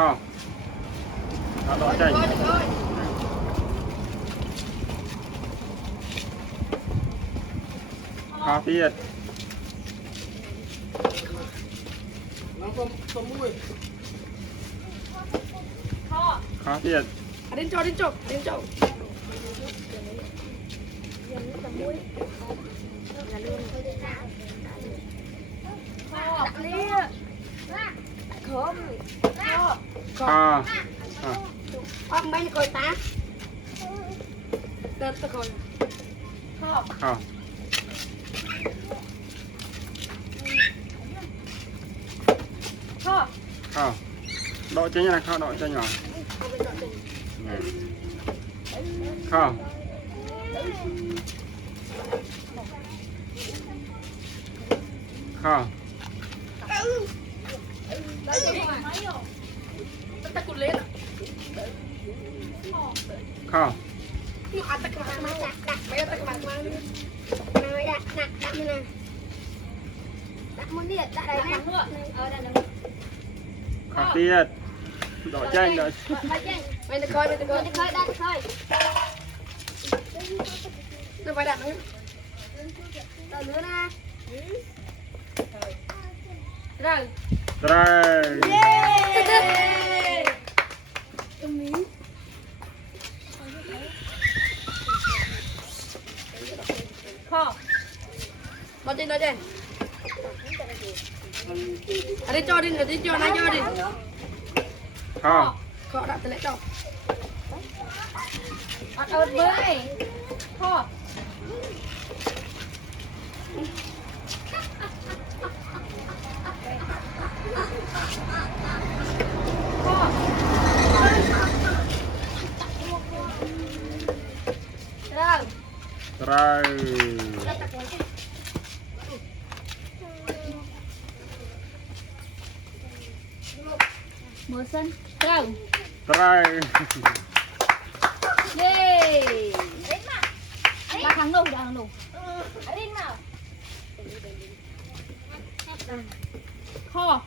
Không. Đó chanh. Kho tiệt. Kho tiệt. Đến cho. Kho. Ông mấy coi tá. Tớ coi. Kho. Kho. Độ chanh là kho độ chanh nhỏ. Kho. Kho. Ta cụt lên. Kho. Nó ăn tất cả mà đặt mấy tất cả mà nói đặt như này. Đặt muốn đi đặt đây nè. Đây nè. Kho tiệt. Độ chanh độ. Mày coi đặt thôi. Nó phải đặt nữa. Đặt nữa nè. Rồi. Rồi. Yeah. Kho. Bỏ trên đó trên. Đi cho đi, đi cho nó cho đi. Kho. Kho đặt lại cho. Ăn ớt với kho. Rồi. Mùa xuân. Rồi. Rồi. Yeah. Ba thằng đâu, Đi nào. Kho.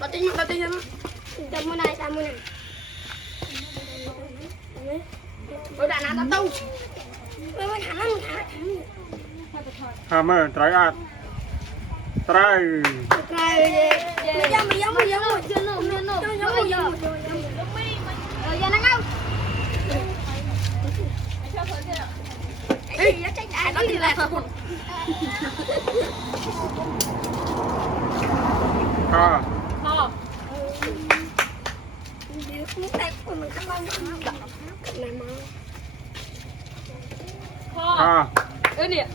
Đặt trên nó. Cầm mưa này. Ôi đàn ăn tao. Mày thả. Hammer, try out. Try. Mày giống. Rồi giờ nó ngâu. Ê, nó đi lại. Kho. Kho. Kho. Ê nè.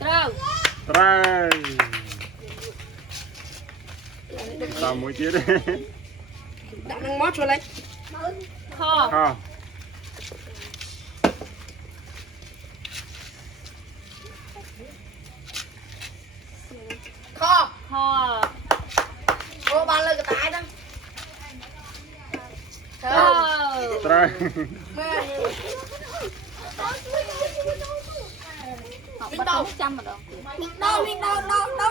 Rồi. Rồi. Làm mũi tiết đấy. Đặt năng mót cho lấy. Kho. Kho. Kho. Cô ban lên cái tải đó. Rồi. Học bắt 100 mà đâu. Đâu.